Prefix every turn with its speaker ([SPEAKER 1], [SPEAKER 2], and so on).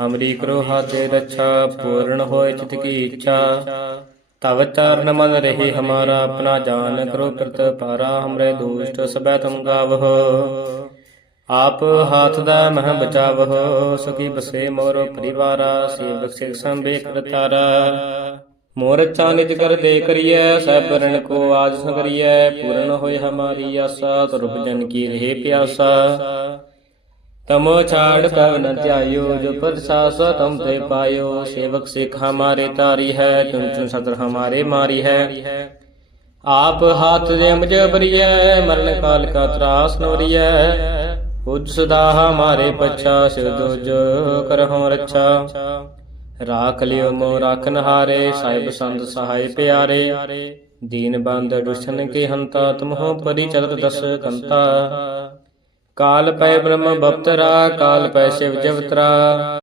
[SPEAKER 1] ਹਮਰੀ ਕਰੋ ਹਾਤੇ ਰੱਛਾ, ਪੂਰਨ ਹੋਏ ਚਿਤ ਕੀ ਇੱਛਾ। ਤਵ ਚਰਨ ਮਨ ਰਹੀ ਹਮਾਰਾ, ਆਪਣਾ ਜਾਨ ਕਰੋ ਪ੍ਰਤ ਪਾਰਾ, ਹਮਰੇ ਦੁਸ਼ਟ ਸਬੈ ਤੁਮ ਗਾਵਹੁ। ਆਪ ਹਾਥ ਦਾ ਮਹ ਬਚਾਵਹੁ, ਸੁਖੀ ਬਸੇ ਮੋਰ ਪਰਿਵਾਰਾ, ਸੇਵਕ ਸਿਖ ਸੰਬੇ ਕਰਤਾਰਾ ਮੋਰ ਚਾਨਿਤ ਕਰ ਦੇ ਕਰੀਐ, ਸਹਿ ਪਰਨ ਕੋ ਆਜ ਸੰਗਰੀਐ, ਪੂਰਨ ਹੋਏ ਹਮਾਰੀ ਆਸਾ, ਤੁਰਪ ਜਨ ਕੀ ਰਹੇ ਪਿਆਸਾ। ਤਮੋ ਛਾੜ ਕਵ ਨ ਧਿਆਇਓ ਜੋ ਪਦ ਤਮ ਤੇ ਪਾਇਓ ਸੇਵਕ ਸਿਖ ਹਮਾਰੇ ਤਾਰੀ ਹੈ ਚੁਨ ਚੁਨ ਸਤਰ ਹਮਾਰੇ ਮਾਰੀ ਹੈ ਆਪ ਹਾਥ ਦੇ ਅਮਜ ਬਰੀਐ ਮਰਨ ਕਾਲ ਕਾ ਤਰਾਸ ਨੋਰੀਐ ਉਜ ਸਦਾ ਹਮਾਰੇ ਪਛਾ ਸਿਦੋ ਜੋ ਕਰਹੁ ਰੱਛਾ ਰਾਖ ਲਿਓ ਮੋ ਰਾਖਨ ਹਾਰੇ ਸਾਹਿਬ ਸੰਤ ਸਹਾਇ ਪਿਆਰੇ ਦੀਨ ਬੰਦ ਦੁਸ਼ਮਨ ਕੇ ਹੰਤਾ ਤੁਮਹੁ ਪਰੀ ਚਤੁਰ ਦਸ ਕੰਤਾ ਕਾਲ ਪੈ ਬ੍ਰਹਮ ਬਪਤਰਾ ਕਾਲ ਪੈ ਸ਼ਿਵ ਜਵਤਰਾ